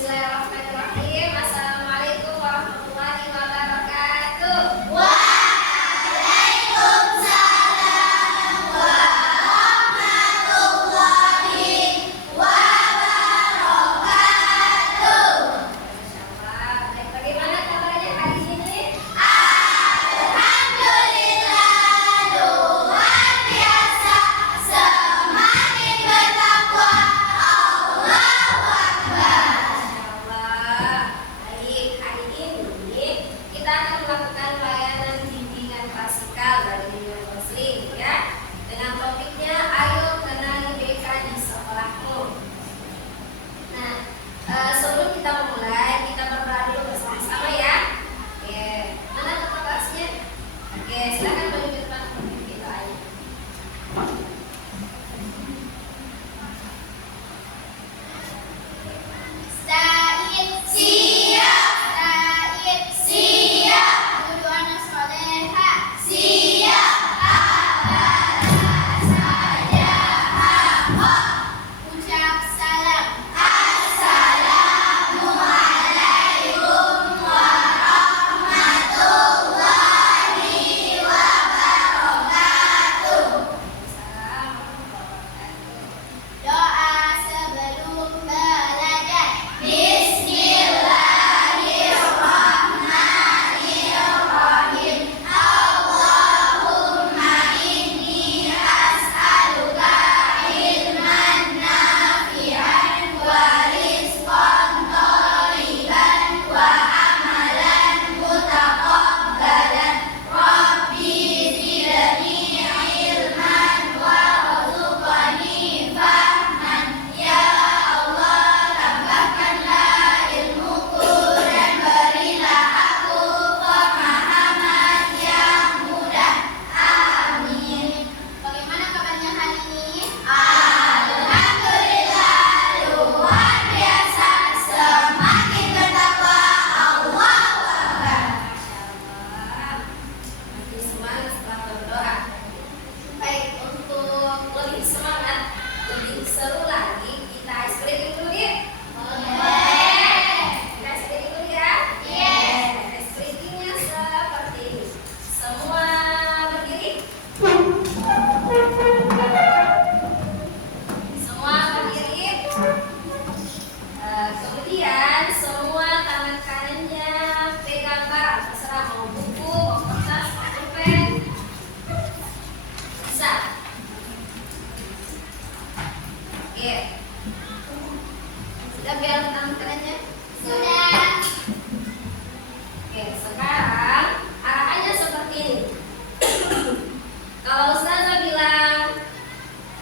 Bismillahirrahmanirrahim. Assalamualaikum warahmatullahi wabarakatuh. Insyaallah. Baik, bagaimana kabarnya hari ini? Insyaallah. Baik, hari ini kita akan melakukan layanan bimbingan klasikal dari Dunia Muslim ya. Dengan topiknya ayo kenali BK di sekolahmu. Nah, sebelum kita memulai, kita berdoa dulu bersama-sama ya. Oke, mana kata kelasnya? Oke, silakan menunjukkan topik kita ayo. Said siap. Said siap. Guru anak soleha siap. Abadah saja hafal. Ucap salam. Assalamualaikum warahmatullahi wabarakatuh. Doa sebelum belajar. Bismillahirrahmanirrahim. Allahumma inni as'aluka ilman nafi'an wa rizqan thayyiban wa amalan mutaqabbalan. Rabbi zidni ilman warzuqni fahman. Ya Allah, tambahkanlah ilmuku dan berilah aku pemahaman yang mudah. Amin. Bagaimana kabarnya hari ini? Alhamdulillah, luar biasa. Semakin bertakwa. Allahu Akbar. Insyaallah. Makin semangat setelah berdoa. Baik, untuk lebih semangat, lebih seru lagi, kita ice breaking dulu ya. Kita ice breaking dulu ya. Ice breakingnya seperti ini. Semua berdiri. Semua berdiri. Kemudian semua tangan kanannya pegang barang, terserah mau buku, mau kertas, mau pulpen, bisa. Oke, sudah biar tangan kanannya. Sudah. Oke, sekarang arahannya seperti ini. Kalau Ustazah bilang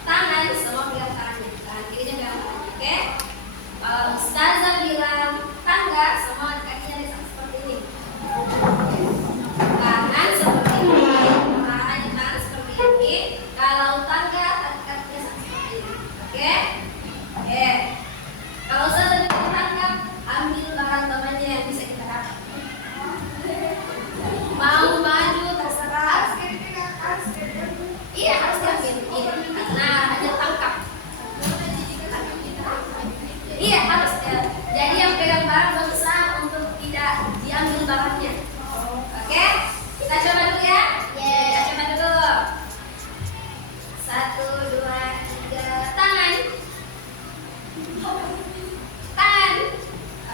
tangan, semua pegang tangannya. Tangan kirinya pegang tangannya, oke? Kalau Ustazah bilang tangga, semua kakinya disang seperti ini. Tangan seperti ini, arahannya tangan seperti ini. Kalau tangga, kakinya disang seperti ini, oke? Oke. Kalau Ustazah bilang tangga, ambil barang temannya yang bisa kita dapat. Mau maju terserah. Iya, harus diambil. Iya. Nah, hanya tangkap. Iya, harus ya. Jadi yang pegang barang berusaha untuk tidak diambil barangnya. Oke? Kita coba dulu ya. Kita coba dulu. 1, 2, 3, tangan. Tangan.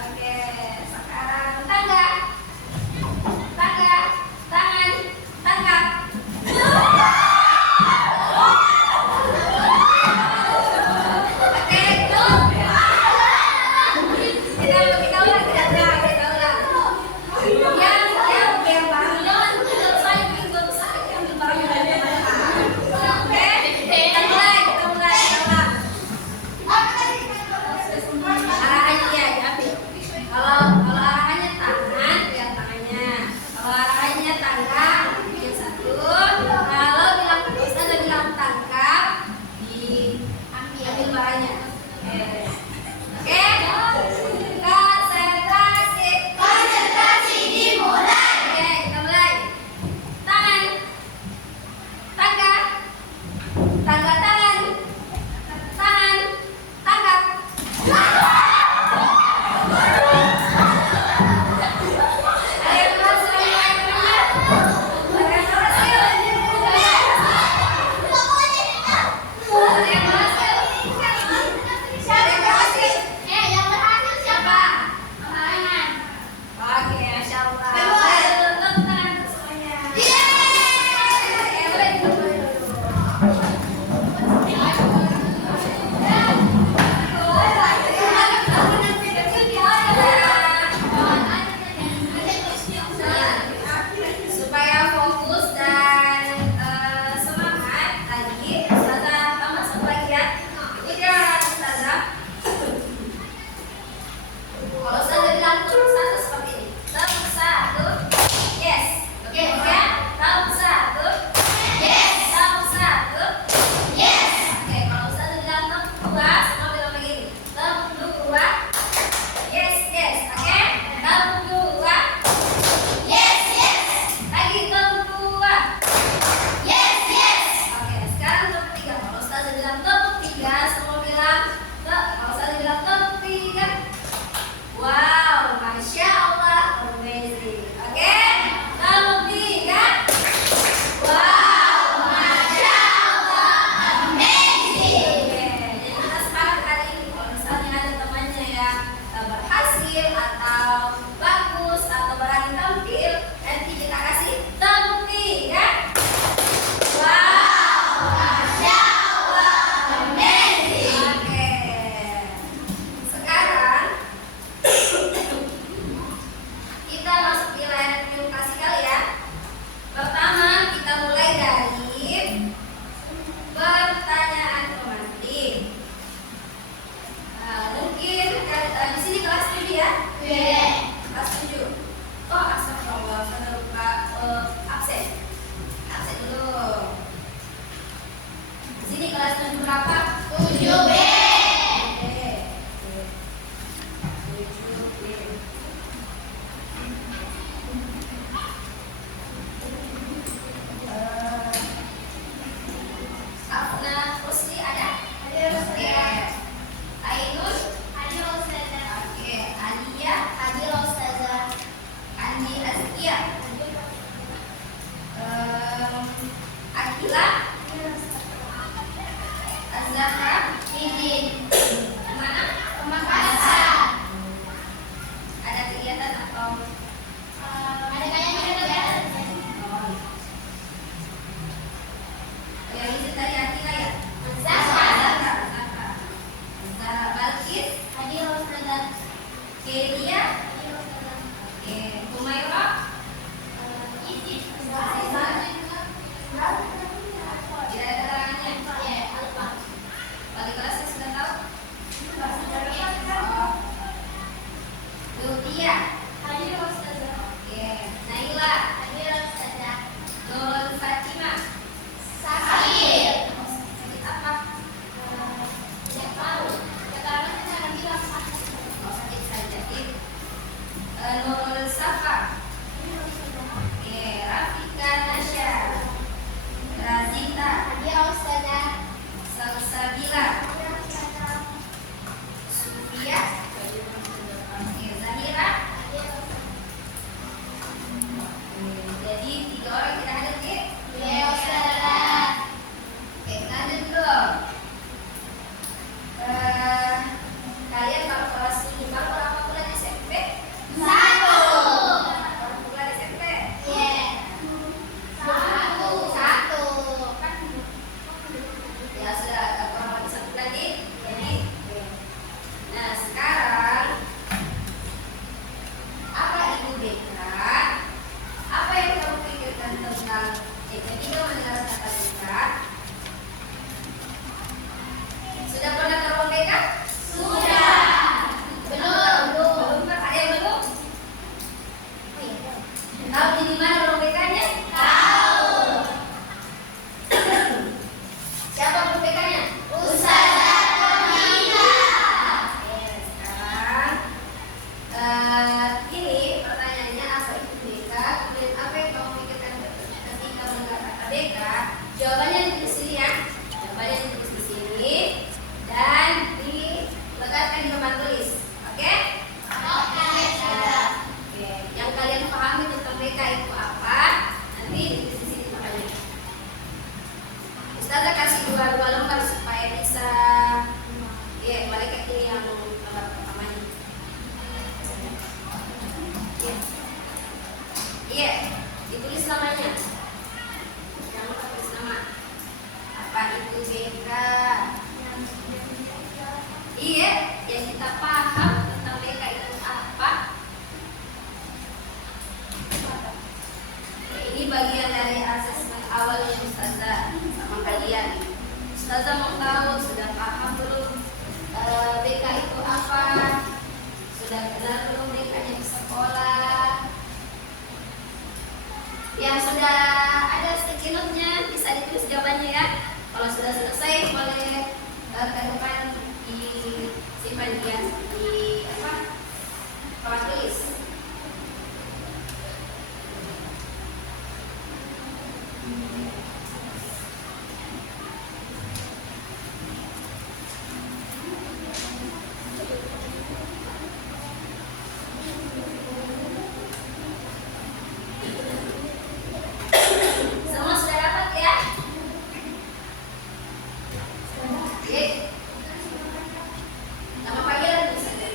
Oke, sekarang tangga. Tangga, tangan, tangkap. Oke, itu. Kita ulang. Yang pegang barang jangan saya bikin berusaha ambil barangnya dari mana. Oke, kita mulai. B. Kelas 7. Oh, astagfirullah, saya lupa absen. Absen dulu. Sini kelas 7 berapa? 7B. Oke. 7B. Afna Rusli ada? Ada Oke. Ainun? Ada Ustazah. Oke. Alia? Ada Ustazah. Andi Azkia? Akila? Azahra? Didin. Kemana? Makassar. Ada kegiatan atau? Ada kayaknya. Oh. Yang izin tadi Akila ya? Zahra. Zahra. Zahra Balkis? Ada Ustazah. Kelia? Ada Ustazah. Oke. Humaira? Izin. Tidak ada keterangannya. Ya, Alfa. Wali kelasnya sudah tahu? Oh. Lutia? Ada Ustazah. Oke. Naila? Ada Ustazah. Nurul Fatimah? Sakit. Sakit apa? Tidak tahu. Sekarang saya bilang Oh, sakit saja. Nurul Safa? Oke. Rafika Nasya? Razita? Ada Ustazah. Salsabila? Sufia? Oke. Zahira? Jadi 3 orang kita hadir di Ya Ustazah. Oke, lanjut dulu. Kalian kalau kelas 5 berapa bulan SMP? 1. Berapa bulan SMP? Ya. 1. Ya sudah kurang lebih 1 bulan nih. Jadi, nah sekarang apa Ibu Beka? Apa yang kamu pikirkan tentang ketika mendengar kata Beka? Sudah pernah ke ruang BK? Sudah. Belum. Belum kan? Ada yang belum? Tahu di mana ruang BK-nya? Tahu. Siapa guru BK-nya? Ustazah Tomina. Sekarang ini pertanyaannya apa itu BK? Kemudian apa yang kamu pikirkan ketika mendengar kata BK? Jawabannya ditulis di sini ya. Jawabannya ditulis di sini dan diletakkan di papan tulis. Oke? Oke, Ustazah. Oke. Yang kalian pahami tentang BK itu apa? Nanti ditulis di sini makanya. Ustazah kasih dua lembar supaya bisa balik ke ini yang lembar pertamanya. Iya, ditulis namanya. Jangan lupa tulis nama. Apa itu BK? Iya, yang kita paham tentang BK itu apa? Ini bagian dari asesmen awal yang Ustazah sama kalian. Ustazah mau tahu, sudah paham belum BK itu apa? Sudah kenal belum BK-nya di sekolah? Yang sudah ada sticky note-nya bisa ditulis jawabannya ya. Kalau sudah selesai boleh ke depan disimpan di papan tulis. Semua sudah dapat ya? Oke. Nama panggilan bisa deh.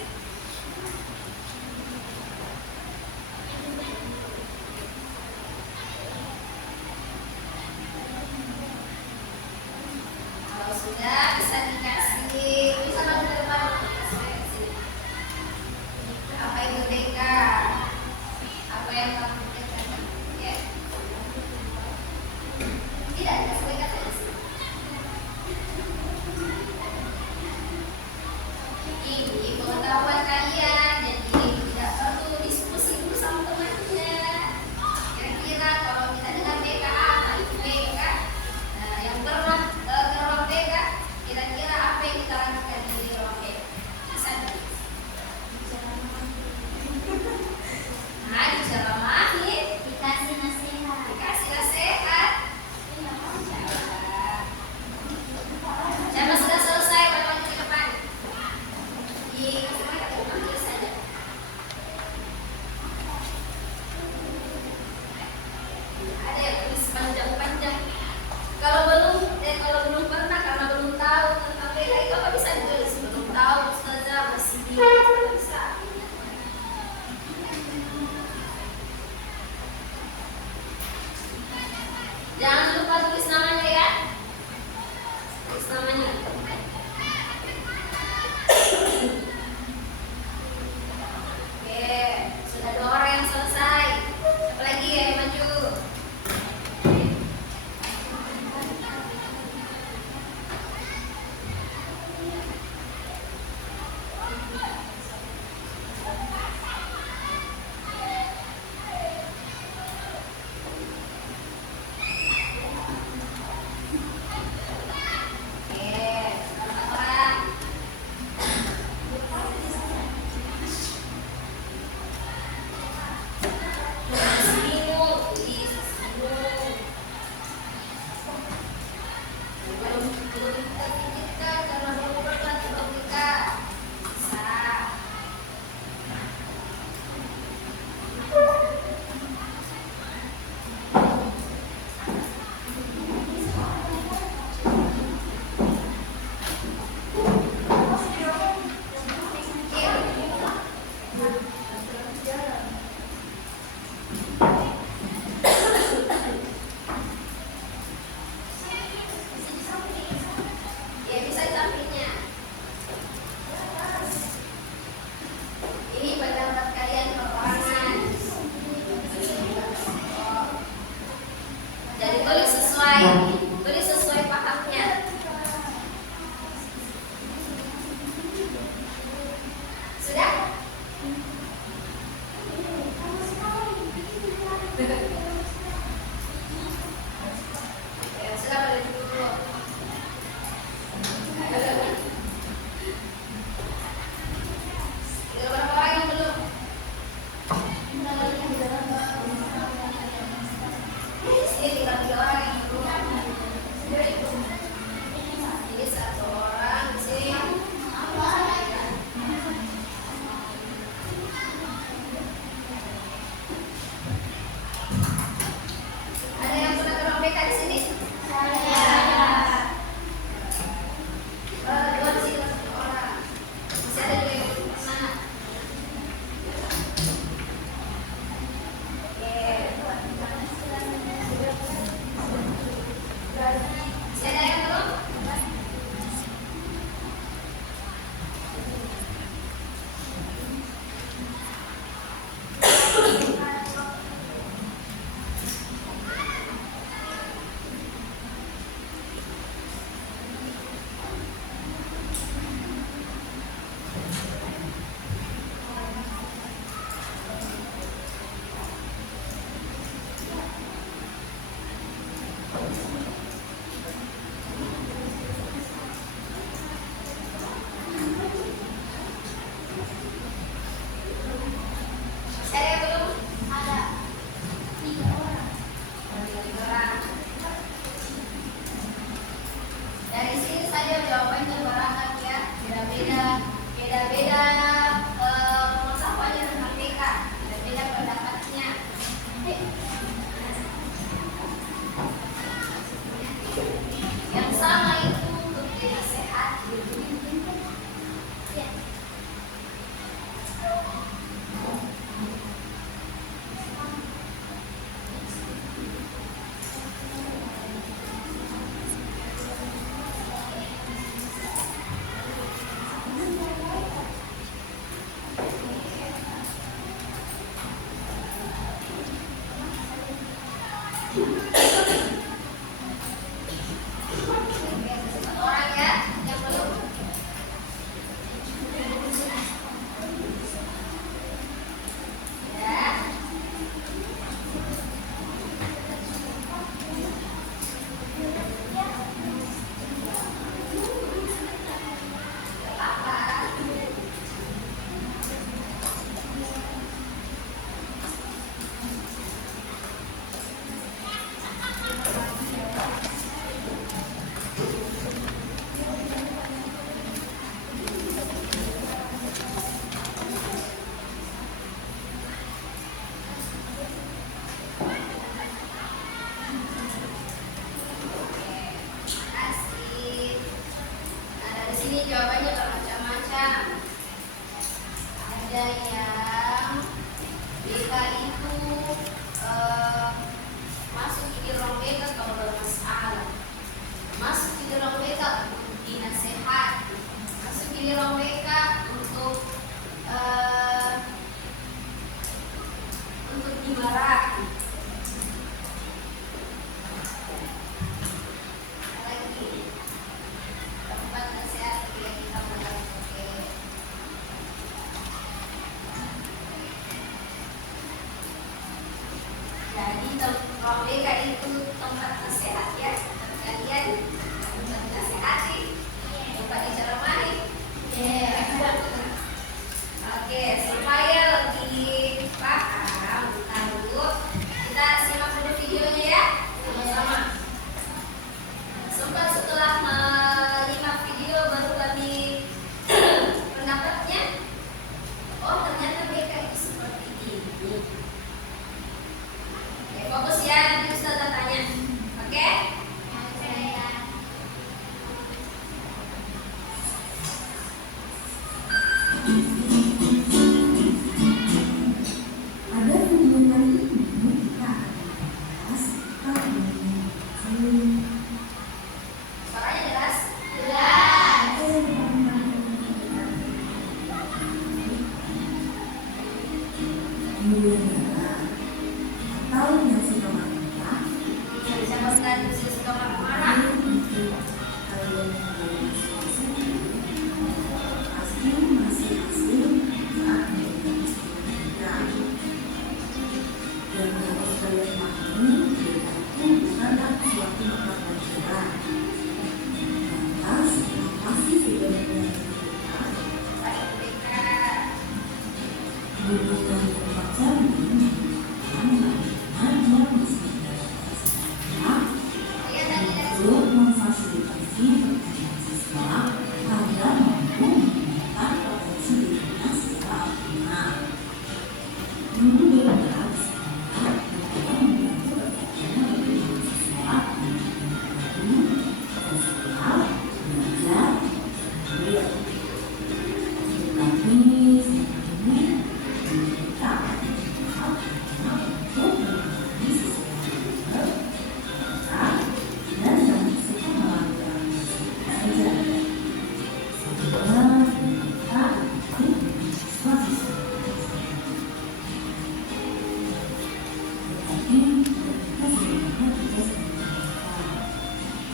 Kalau sudah bisa dikasih, bisa maju ke depan. Apa itu BK? Apa yang kamu pikirkan? Ya. Tidak, kasih BK saja sih. Ini pengetahuan kalian, jadi tidak Orang ya, yang belum. Ya. Apa? Kasih. Nah, dari sini jawabannya bermacam-macam. Ada yang BK itu masuk di ruang BK kalau bermasalah, masuk di ruang BK untuk dinasehati, masuk di ruang BK untuk dimarahi. Lagi tempat nasihat yang kita mulai pakai. Jadi ruang BK itu tempat nasihat ya. Kalian tempat nasihati, tempat diceramahi. Oke, supaya lebih paham, lalu kita simak dulu videonya ya, sama-sama. Sempat setelah menyimak video baru kami pendapatnya, oh ternyata BK itu seperti ini. Oke, fokus ya, nanti Ustaz tanya. Oke? Ada video kali ini kita akan membahas tentang Suaranya jelas? atau yang suka marah. Siapa Ustaz yang suka marah-marah? Pasti masing-masing saat dan harus kalian pahami itu bukanlah suatu pembelajaran. Lantas, masih sebenarnya BK. hubungan macam ini hanya bisa Iya tadi dari untuk memfasilitasi siswa agar mampu menggunakan potensi dirinya secara optimal. Guru berperan serta dalam membantu tercapainya kebutuhan siswa baru, sosial, belajar, dan tetapi selama ini kita untuk menjadi siswa yang dan yang suka melakukan belajar sehingga kita ikut siswa-siswa. Tetapi kita sebenarnya tugas menjelaskan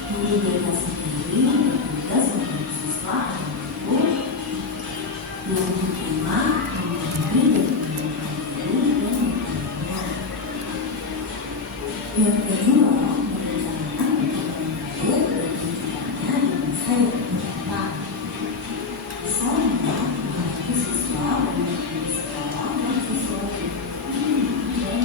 guru BK sendiri bertugas untuk siswa itu yang pertama memahami dan menggunakan guru dan metodenya. Yang kedua merencanakan bagaimana dan tuntutannya di masa yang akan datang. Misalnya membantu siswa menuju sekolah dan siswa dan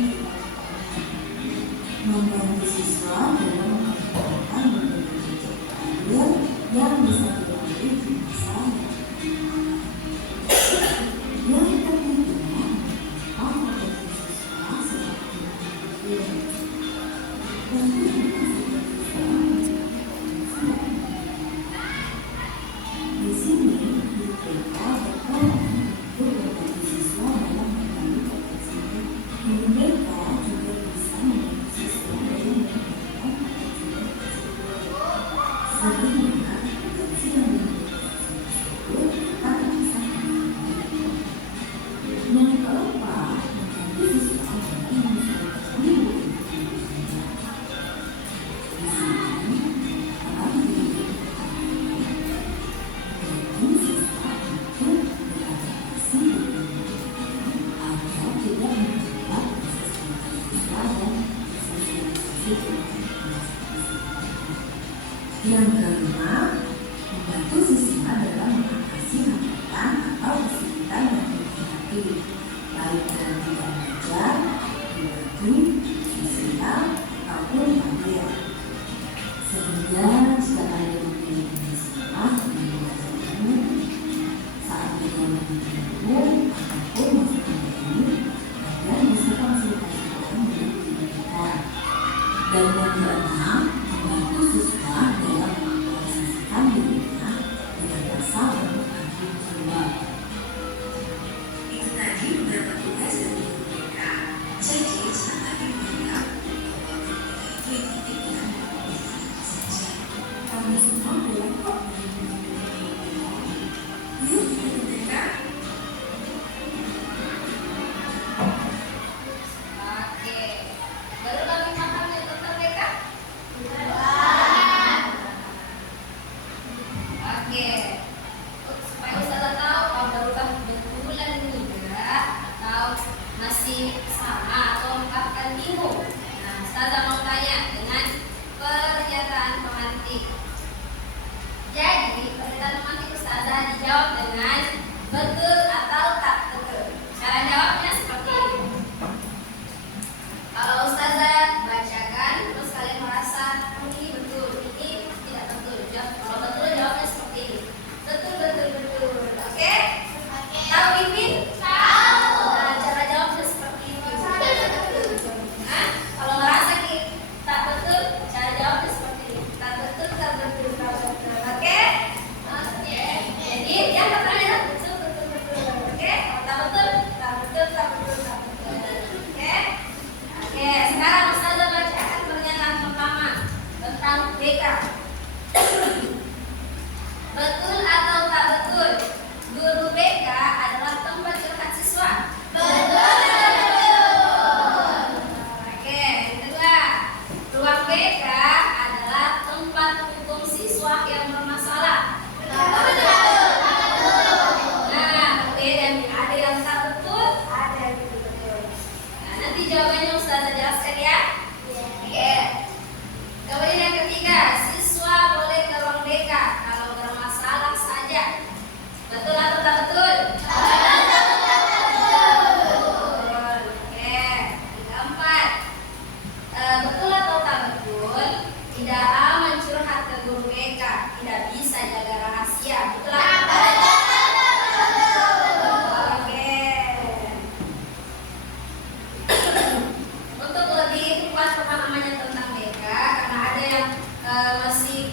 membantu siswa dalam mengembangkan berbagai karir yang bisa dilalui di masa yang ketiga, membantu siswa seperti yang mengerti, baik dalam bidang belajar, berbagi, sosial, ataupun material. Sehingga jika kalian memiliki masalah dengan belajarmu saat belajar menghubungmu ataupun masukan ini, kalian bisa konsultasikan dengan guru kita. Dan yang keenam, membantu siswa dalam mempromosikan dirinya dengan rasa bertanggung jawab. Itu tadi beberapa tugas dari guru mereka. Jadi jangan dianggap bahwa itu titik yang saja. Kami semua boleh kok. Yuk kita dengarkan. Oke. Baru kami pahamnya tentang mereka? Oke. Supaya Ustazah tahu apakah betulan juga atau masih sama atau akan bingung. Nah, Ustazah mau tanya dengan pernyataan pemantik. Jadi, pernyataan pemantik Ustazah dijawab dengan betul atau tak betul. Cara jawabnya seperti ini. Kalau Ustazah bacakan, terus kalian merasa ini betul, ini tidak betul. Kalau betul jawabnya seperti ini. Betul, betul, betul. Oke? Tahu Ipin? Tahu. Nah, cara jawabnya seperti itu. Nah, kalau merasa tak betul, cara jawabnya seperti ini. Tak betul, tak betul, tak betul. Oke? Jadi, yang pertama betul, betul, betul. Oke? Kalau tak betul, tak betul, tak betul, tak betul. Oke? Oke, sekarang Ustazah bacakan pernyataan pertama tentang BK. Betul atau tak betul? Guru BK adalah tempat curhat siswa. Oke, yang kedua, ruang BK adalah tempat hukum siswa yang bermasalah. Nah, beda nih. Ada yang tak betul, ada yang betul. Nah, nanti jawabannya Ustazah jelaskan ya. Oke. Kemudian yang ketiga, siswa boleh ke ruang BK kalau bermasalah saja. Betul atau tak betul? Betul. Oke. Yang keempat, betul atau tak betul? Tidak aman curhat ke guru BK, tidak bisa jaga rahasia. Betul atau tak betul? Oke. Untuk lebih kuat pemahamannya tentang BK, karena ada yang masih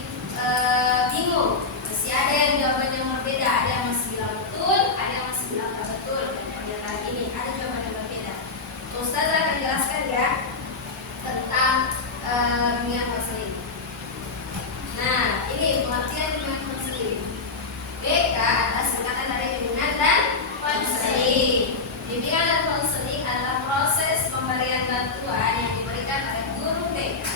bingung, masih ada yang jawabannya berbeda, ada yang masih bilang betul, ada yang masih bilang tak betul. Dan pernyataan ini ada jawaban yang berbeda. Ustazah akan jelaskan ya tentang bimbingan konseling. Nah, ini pengertian bimbingan konseling. BK adalah singkatan dari bimbingan dan konseling. Bimbingan dan konseling adalah proses pemberian bantuan yang diberikan oleh guru BK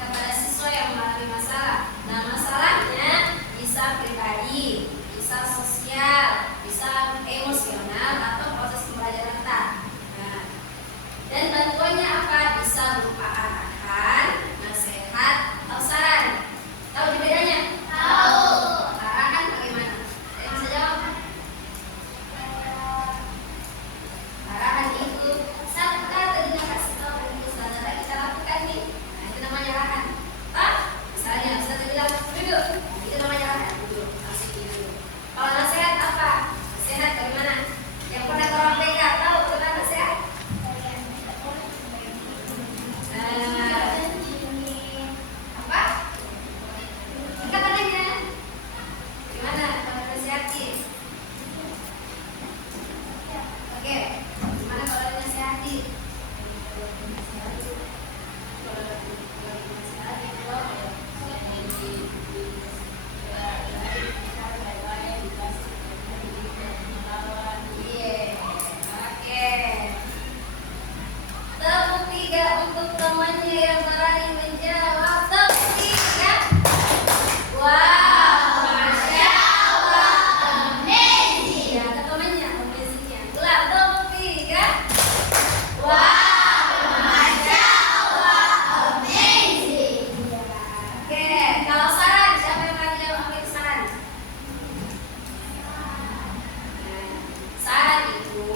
kepada siswa yang mengalami masalah. Nah, masalahnya bisa pribadi, bisa sosial, bisa emosional atau proses pembelajaran tak. Nah, dan bantuannya apa? Bisa berupa arahan, nasihat, atau saran. Tahu bedanya? Tahu. Arahan bagaimana? Saya bisa jawab? Arahan itu satu kata dengan kasih tahu dan Ustazah kita lakukan nih. Nah, itu namanya arahan. Pak, misalnya Ustazah bilang duduk, itu namanya arahan. Duduk, langsung duduk. Kalau nasihat apa? Nasihat bagaimana? Yang pernah ke orang BK tahu tentang nasihat? Apa? Katanya gimana kalau nasihati? Oke, gimana kalau nasihati? Iya, oke. Tepuk tiga untuk temannya yang berani menjawab. Tepuk tiga. Wow, Masya Allah, amazing. Ya, ke temannya, amazingnya. Ulang, tepuk tiga. Wow, Masya Allah, amazing. Oke, kalau saran, siapa yang berani ambil saran? Saran itu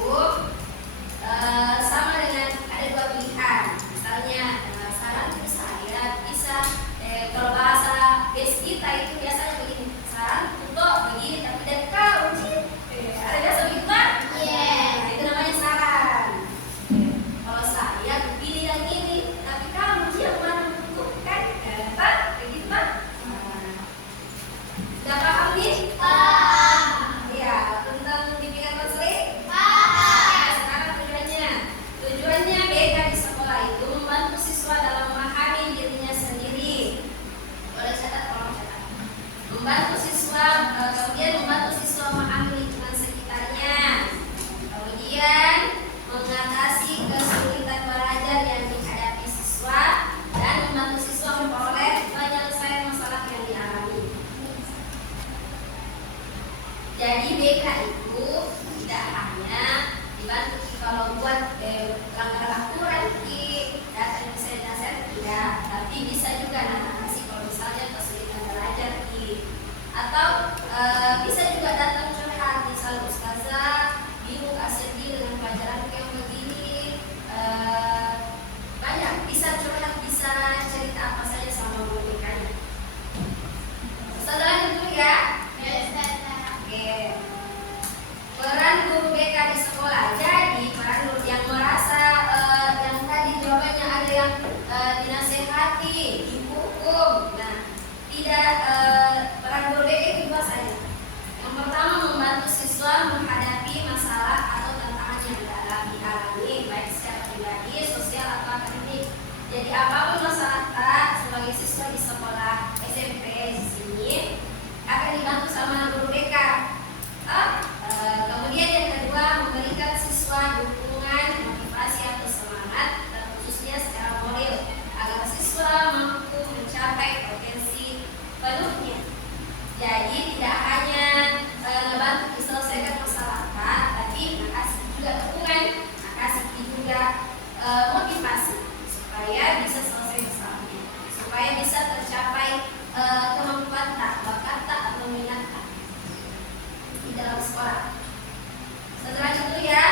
siswa menghadapi masalah atau tantangan yang dialami baik secara pribadi, sosial atau akademik. Jadi apapun masalah sebagai siswa di sekolah SMP di sini akan dibantu sama guru BK. Kemudian yang kedua, memberikan siswa dukungan, motivasi atau semangat, khususnya secara moral agar siswa mampu mencapai potensi penuhnya. Jadi tidak hanya membantu menyelesaikan masalah tapi kasih juga dukungan, kasih juga motivasi supaya bisa selesai masalahnya, supaya bisa tercapai kemampuan bakat atau minat di dalam sekolah. Setelah itu ya.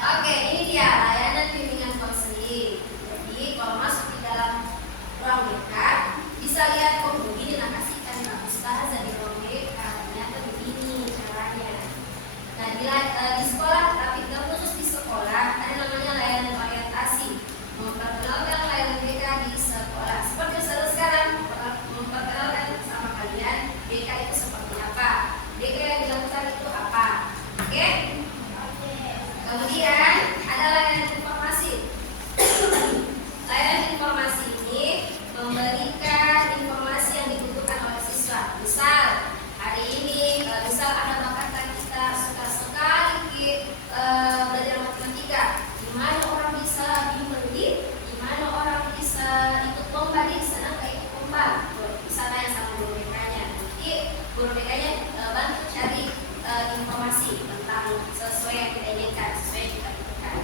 Oke, ini dia layanan bimbingan konseling. Jadi kalau masuk di dalam ruang BK bisa lihat begini kasihkan Pak Ustazah di ruang BK, ternyata begini caranya. Nah di sekolah, tapi tidak khusus di sekolah, ada namanya layanan orientasi, memperkenalkan layanan BK di sekolah. Seperti sekarang memperkenalkan sama kalian BK itu seperti apa, BK yang dilakukan itu apa. Oke? Kemudian ada layanan informasi. Layanan informasi ini memberikan informasi yang dibutuhkan oleh siswa. Misal hari ini, misal ada bakat kita suka sekali belajar matematika, di mana orang bisa bimbel, di mana orang bisa ikut lomba, di sana kayak ikut lomba. Bisa tanya sama guru BK-nya. Nanti guru BK-nya bantu cari informasi tentang sesuai yang kita inginkan, sesuai yang kita butuhkan.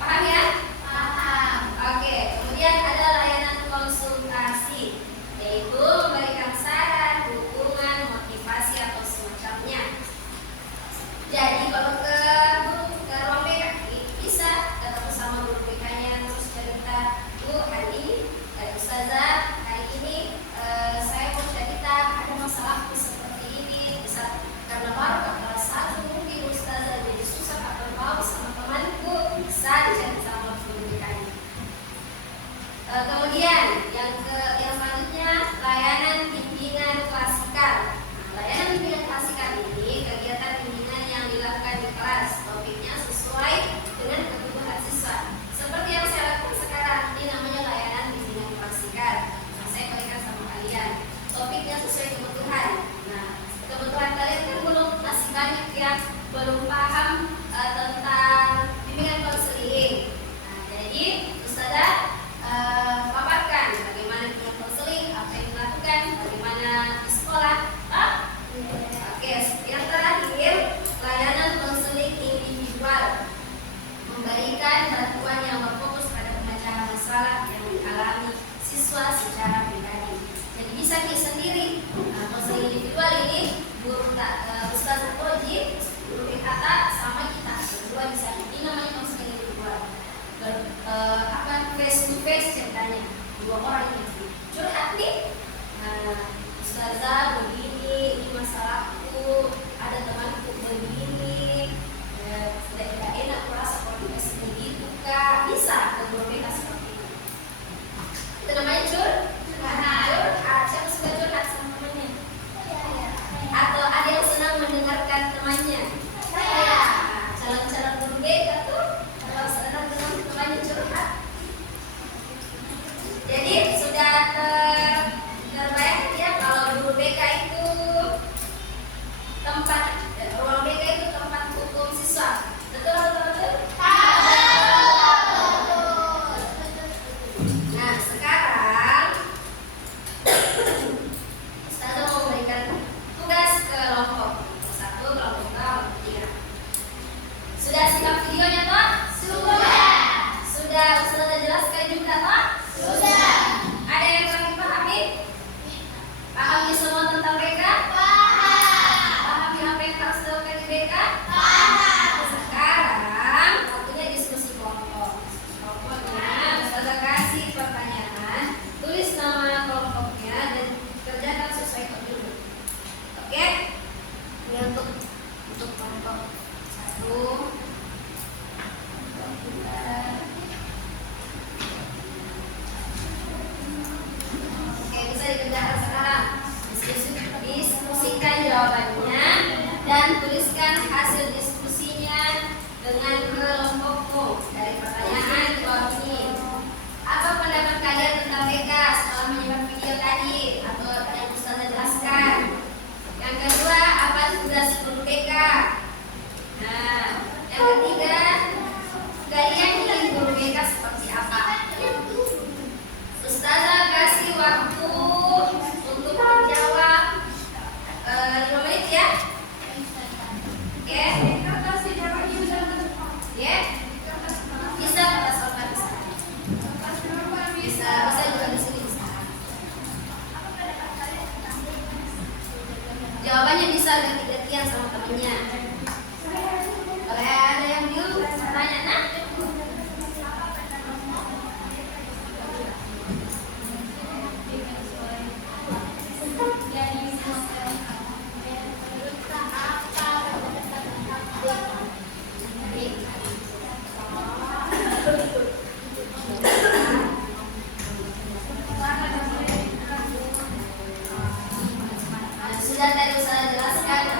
Paham ya? Paham. Oke, kemudian ada layanan konsultasi, yaitu memberikan saran, dukungan, motivasi atau semacamnya. Jadi kalau ke ruang BK bisa ketemu sama guru BK-nya, terus cerita, Bu, hari ini Ustazah, hari ini saya mau cerita ada masalah seperti ini, bisa karena baru ke kelas 1 mungkin Ustazah jadi susah atau mau sama temanku, bisa dicari sama guru BK-nya. Kemudian yang selanjutnya layanan bimbingan klasikal. Layanan bimbingan klasikal ini kegiatan bimbingan yang dilakukan di kelas, topiknya sesuai dengan kebutuhan siswa. Seperti yang saya lakukan sekarang, ini namanya layanan bimbingan klasikal. Nah, saya berikan sama kalian, topiknya sesuai kebutuhan. Nah, kebutuhan kalian kan masih banyak yang belum paham tentang bimbingan konseling. Nah, jadi Ustazah paparkan bagaimana bimbingan konseling, apa yang dilakukan, bagaimana di sekolah. Oke, yang terakhir layanan konseling individual, memberikan bantuan yang berfokus pada pemecahan masalah yang dialami siswa secara pribadi. Jadi bisa sendiri. Konseling individual ini Ustazah Koji, guru BK sama kita berdua bisa. Ini namanya konseling individual. Face to face ceritanya, dua orang yang curhat nih. Ustazah begini, ini masalahku, ada temanku begini, tidak enak merasa kalau dikasih begitu kak, bisa ke guru BK seperti itu. Itu namanya curhat. Siapa suka curhat sama temannya? Atau ada yang senang mendengarkan temannya? Calon-calon guru BK tuh kalau senang dengan temannya curhat. Jadi sudah terbayang ya kalau guru BK itu ruang BK itu tempat hukum siswa. Betul atau betul? Nah sekarang Ustazah mau memberikan tugas ke kelompok 1, kelompok 2, kelompok 3. IBK. Nah, yang ketiga, kalian ingin guru BK seperti apa? Ustazah kasih waktu untuk menjawab 5 menit ya. Oke. Ya. Bisa kertas obat bisa juga di sini bisa. Jawabannya bisa ganti-gantian sama temennya. Kalau ada yang bingung, tanya nah. Sudah tadi saya jelaskan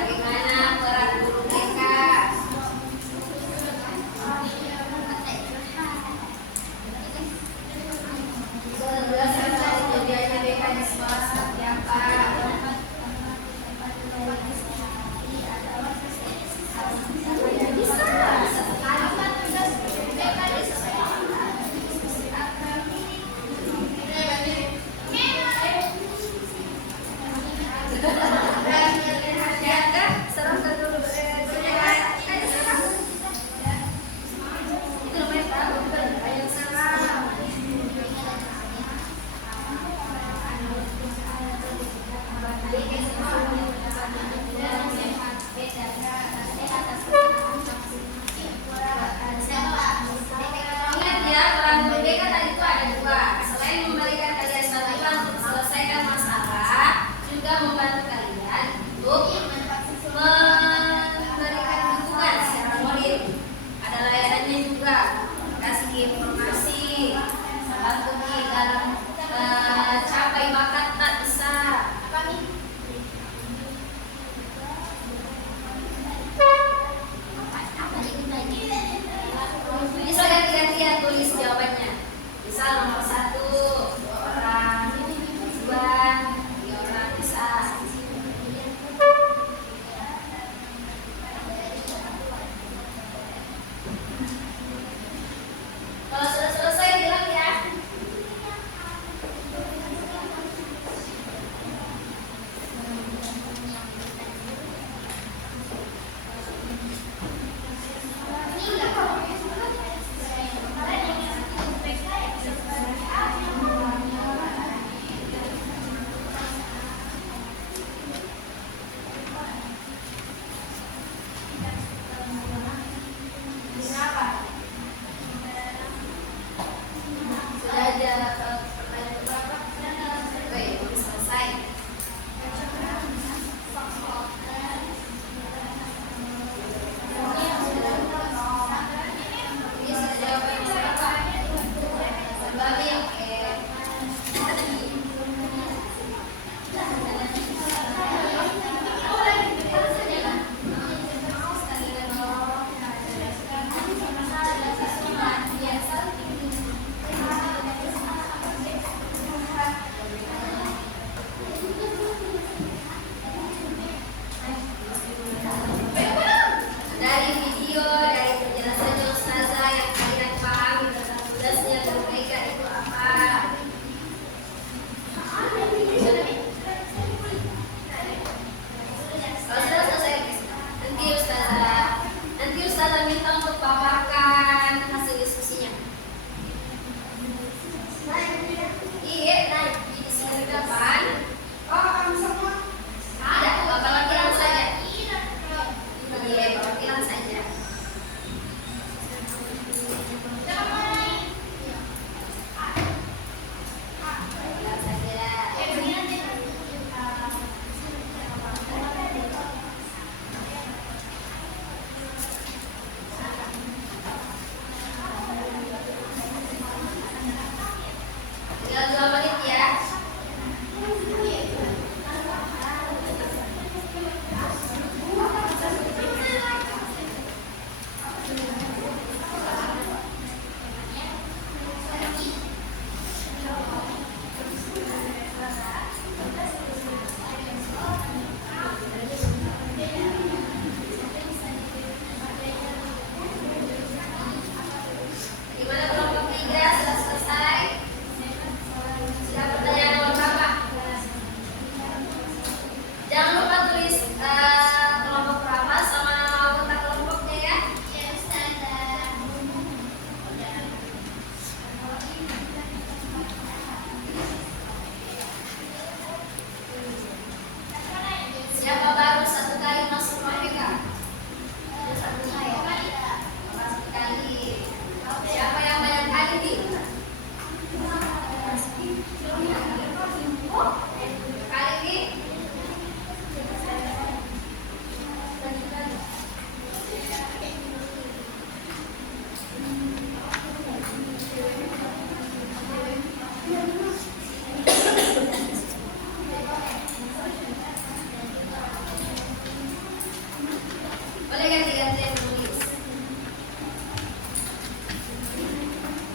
Boleh ganti-gantian menulis.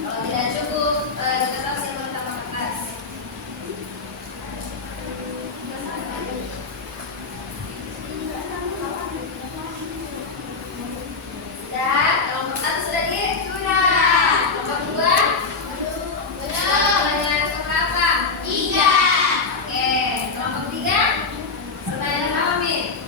Kalau tidak cukup, dicatat siapa pertama kertas. Sudah, kelompok satu sudah di? Sudah. Kelompok dua? Pertanyaan keberapa? 3. Oke, kelompok tiga? Pertanyaan berapa, Mi?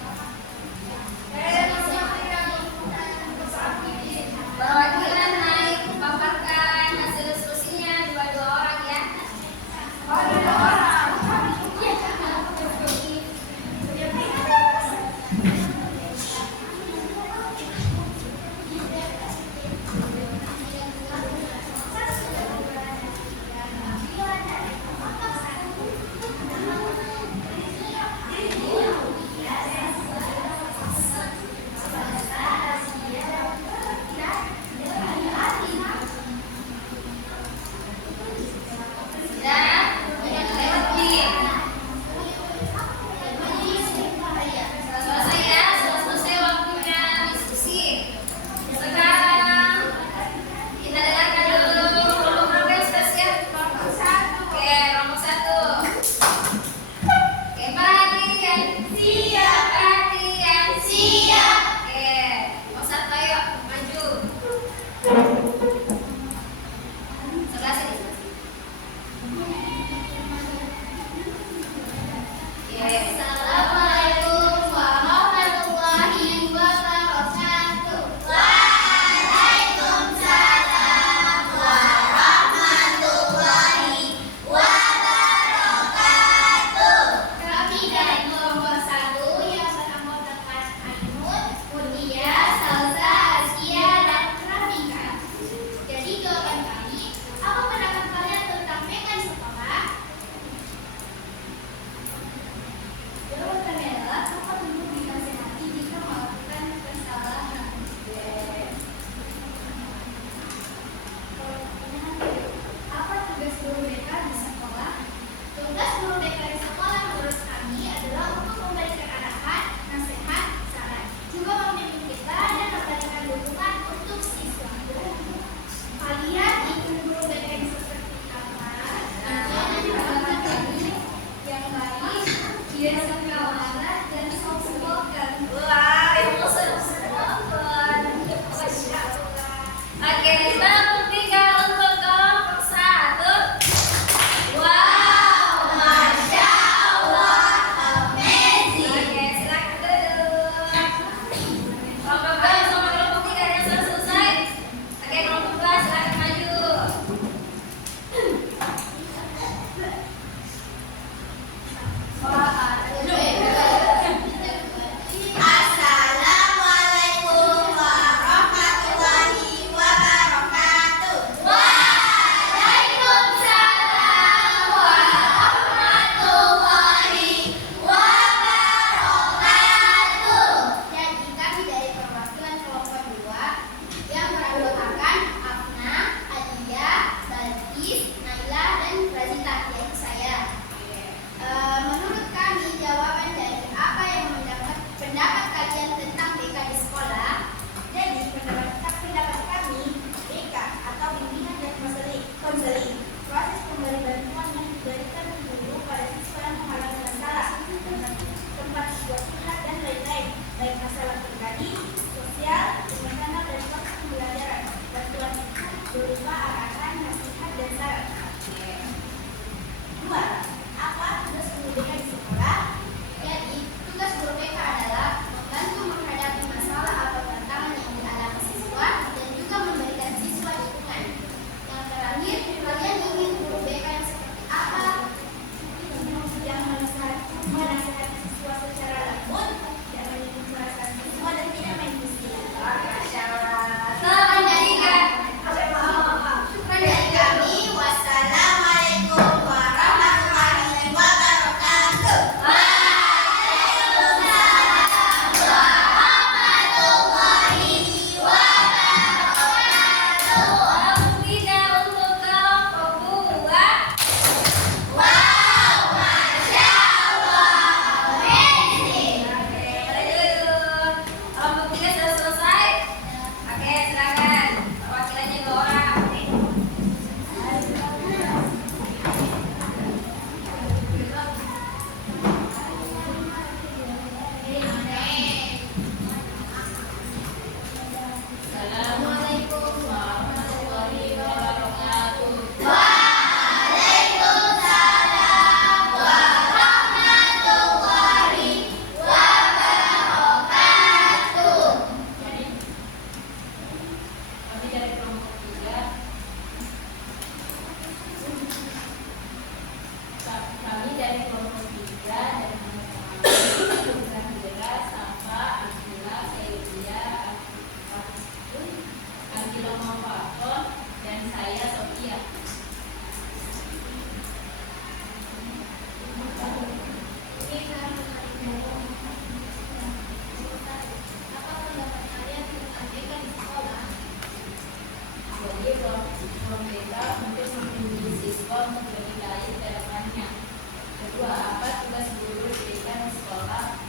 Kedua, apa tugas guru BK di sekolah?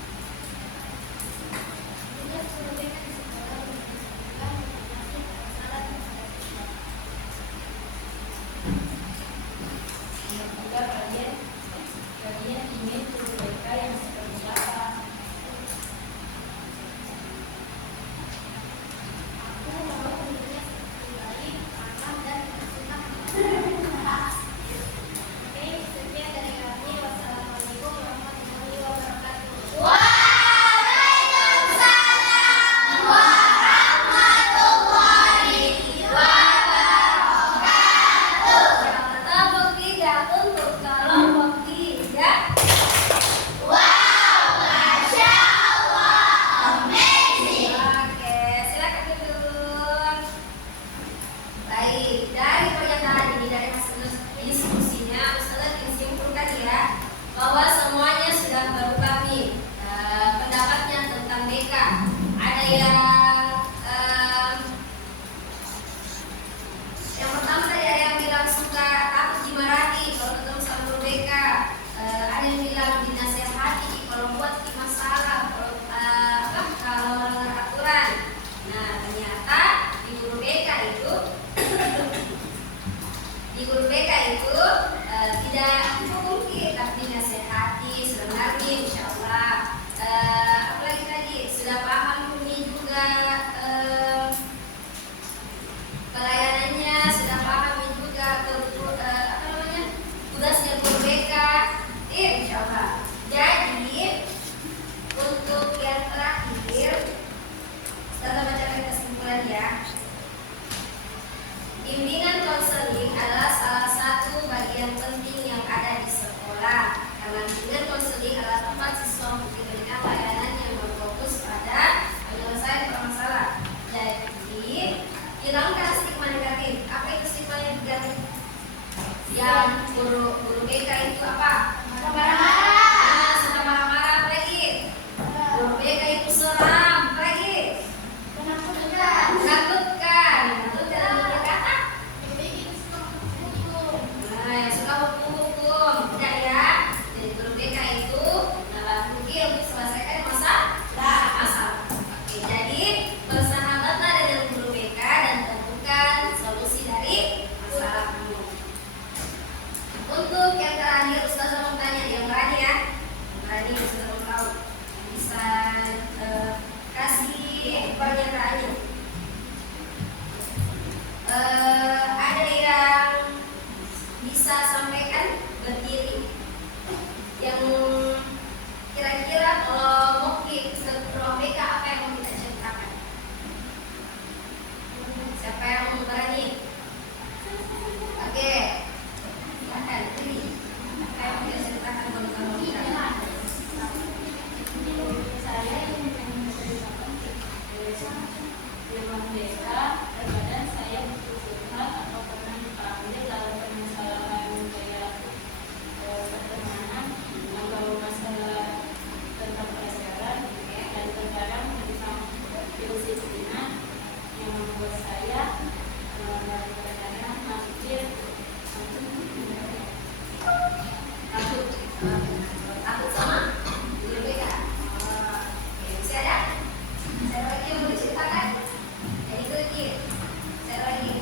Tugas guru BK di sekolah menunjukkan informasi masalah dan sosial. Yang ketiga, kalian ingin guru BK yang seperti apa? Aku mau gurunya seperti baik, ramah, dan suka. Oke, sekian dari kami. Wassalamualaikum warahmatullahi wabarakatuh. Waalaikumsalam warahmatullahi wabarakatuh. Kelompok 3 untuk kelompok 3. Wow, Masya Allah, amazing. Oke, silakan duduk. Baik, dari pernyataan ini, dari hasil diskusinya, Ustazah ingin simpulkan ya bahwa semuanya sudah berubah nih pendapatnya tentang BK. Ada yang pertama tadi ada yang bilang suka takut dimarahi kalau ketemu sama guru BK. Ada yang bilang dinasehati kalau buat masalah, kalau melanggar aturan. Nah, ternyata di guru BK itu tidak dipungkiri, tapi dinasehati, sudah ngerti insya Allah. Apalagi tadi sudah paham bunyi juga pelayanannya, sudah paham juga tugasnya guru BK. Insya Allah. Jadi untuk yang terakhir, kita bacakan kesimpulan ya. Bimbingan konseling adalah salah satu bagian penting yang ada di sekolah. Karena bimbingan konseling adalah tempat siswa untuk diberikan layanan yang berfokus pada penyelesaian permasalahan. Jadi, hilangkan stigma negatif. Apa itu stigma negatif? Yang guru BK itu apa? Marah-marah. Nah, sudah marah-marah apa lagi? Guru BK itu seram, apa lagi? Menakutkan. Itu dalam kata. Nah, yang suka hukum-hukum, tidak ya? Jadi guru BK itu dalam fikih untuk selesaikan masalah. Oke, jadi bersahabatlah dengan guru BK dan temukan solusi dari masalahmu. Untuk yang terakhir, Ustazah mau tanya yang berani ya, yang sudah mau tahu, bisa kasih pernyataannya. Ada yang bisa sampaikan berdiri yang kira-kira kalau mungkin ke ruang BK apa yang mau kita ceritakan? Siapa yang mau berani? Oke, silakan ini. Apa yang mau kita ceritakan kalau kita? Saya ingin menceritakan di ruang BK, terkadang saya butuh curhat atau pernah dipanggil dalam permasalahan kayak pertemanan atau masalah tentang pelajaran, dan terkadang tentang kedisiplinan yang membuat saya kadang-kadang hampir Takut sama guru BK. Oke, masih ada? Saya lagi yang mau diceritakan. Jadi itu lagi. Saya lagi.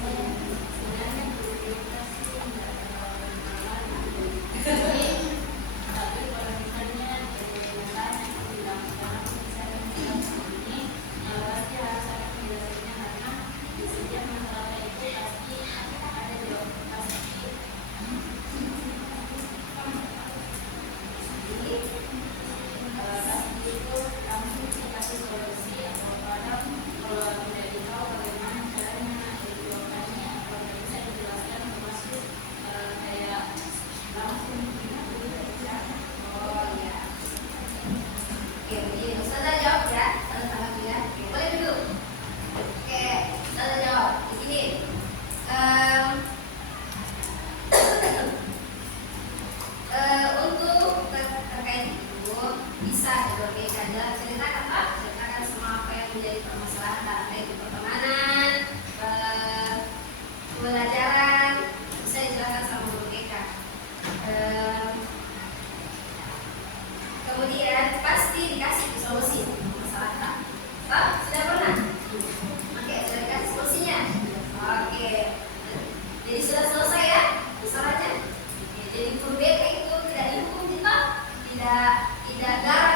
sebenarnya guru BK sih nggak terlalu masalah. Tapi kalau misalnya misalnya aku bilang sekarang misalnya ini pasti harus ada penjelasannya, karena di setiap masalah itu pasti ada jawaban pasti. Pasti itu langsung dikasih solusi, atau kadang kalau tidak tahu bagaimana caranya jawabannya, atau tidak bisa dijelaskan termasuk kayak langsung Oh iya. Oke, begini. Ustazah jawab ya. Ustazah tangan ya. Oke, boleh dulu. Oke, Ustazah jawab. Di sini. Untuk terkait itu bisa berbeda dalam ceritakan Pak, ceritakan semua apa yang menjadi permasalahan, baik itu pertemanan, Kemudian pasti dikasih solusi masalah. Pak, sudah pernah? Oke, sudah dikasih solusinya. Oke, jadi sudah selesai ya masalahnya. Oke, jadi guru BK itu tidak dihukum kita, tidak garang